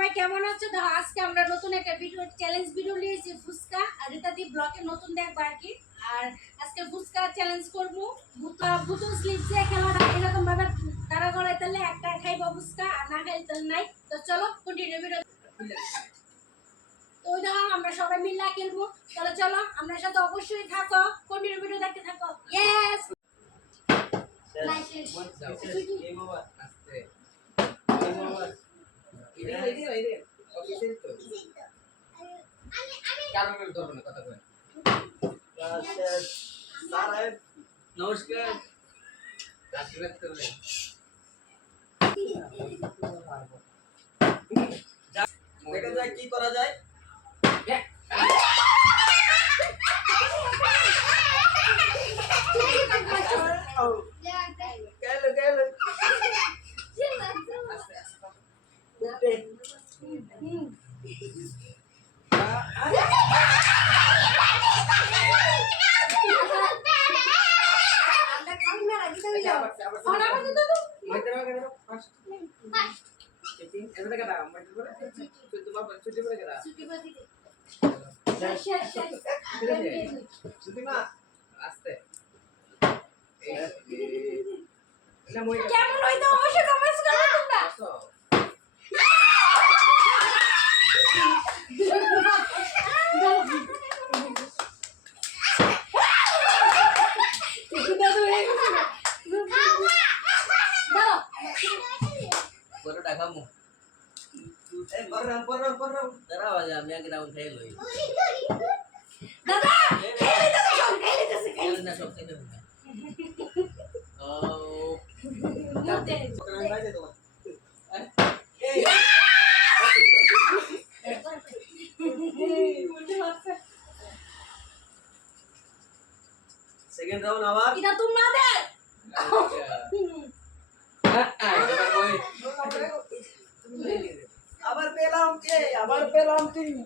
সবাই কেমন আছো? দেখো আজকে আমরা নতুন একটা ভিডিও চ্যালেঞ্জ ভিডিও নিয়েছি ফুচকা আর রিতাদি ব্লগে নতুন দেখবা আর কি। আর আজকে ফুচকা চ্যালেঞ্জ করব। বুতো স্লিপ যে খেলাটা এরকম ভাবে তারা গড়াই তাহলে একটা খাইবো ফুচকা আর না খাইলে তাহলে নাই। তো চলো কন্টিনিউ ভিডিও। তো দেখো আমরা সবাই মিলে খেলবো। চলো চলো আমরা সাথে অবশ্যই থাকো, কন্টিনিউ ভিডিও দেখতে থাকো। ইয়েস নমস্কার দেখা যায় কি করা যায়। কেমন হইতো অবশ্যই কমেন্টস করো তোমরা। আমি আগে রাউন্ড খেয়ে লই দাদা খেলে তো সব খেলে তো খেলে না সব খেতে হবে ও সেকেন্ড রাউন্ড আবার এটা তুমি না দে আবার পেলাম তিন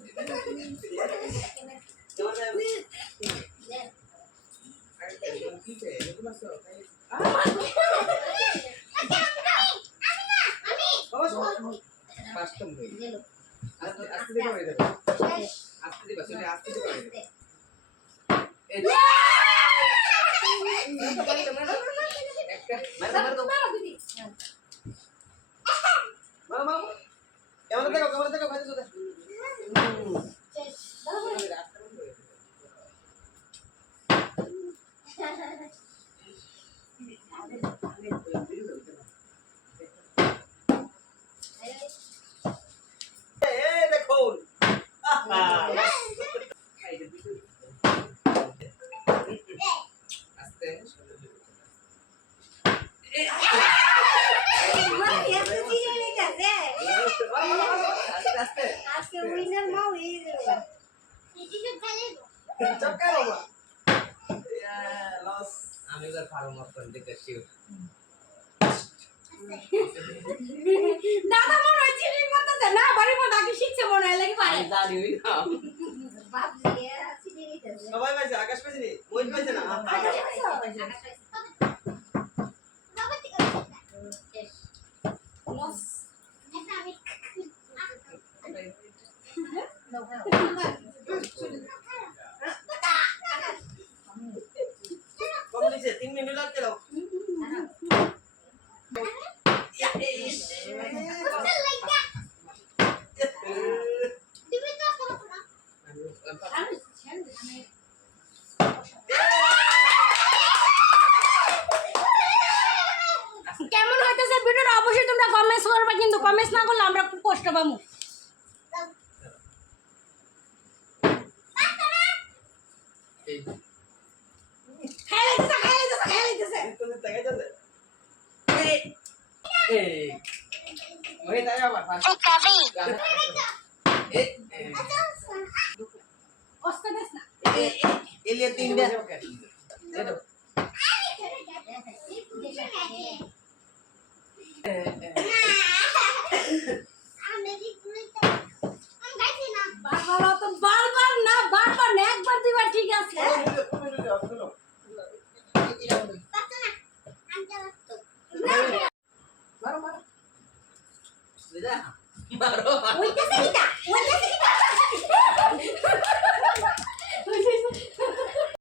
আজকে উইনার মাও এই দেবা আমি এবার ফার্ম অফ করে দেখছি দাদা মনে হয় চিনি করতেছে না বাড়ির মধ্যে আগে শিখছে মনে হয় লাগে পারে জানি না বাপজি চিনি নিতেছে সবাই পাইছে আকাশ পাইছে নি ওই পাইছে না লস কম দিছে 3 মিনিট লাগতে দাও কেমন হইতেছে ভিডিওটা অবশ্যই তোমরা কমেন্টস করবে, কিন্তু কমেন্টস না করলে আমরা খুব কষ্ট পাবো। এলিয়ে তিনটা বারবার না একবার দিবা ঠিক আছে। বুঝা মারো ওইটাছে কিটা